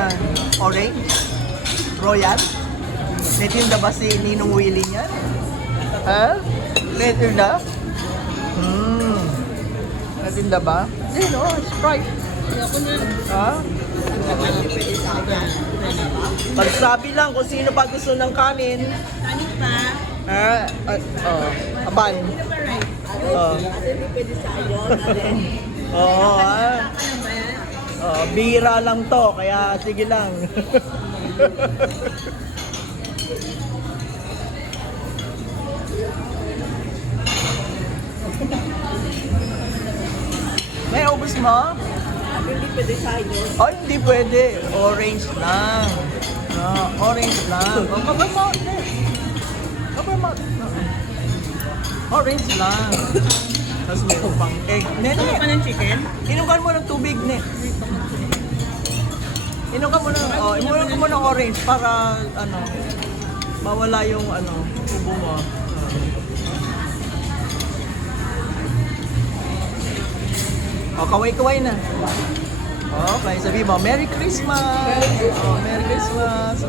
yan? Orange? Royal? May tinda ba si Ninong Willie niyan? Ha? May tinda? May tinda ba? Hindi, no. Sprite. Ha? Pagsabi lang kung sino pa gusto ng kanin. Kanin pa. Aban. Oo, bira lang to, kaya sige lang. May ubos mo? Hindi pwede sa'yo. Oh, hindi pwede. Orange lang. Orange lang. Cover mo. Cover mo. Orange lang. Tapos meron pang egg. Nene, Ano pa ng chicken? inukan mo ng tubig, ne. Inukan mo ng orange para, mawala yung, ubo mo. Kaway-kaway na. Okay, sabi mo, Merry Christmas! Merry Christmas!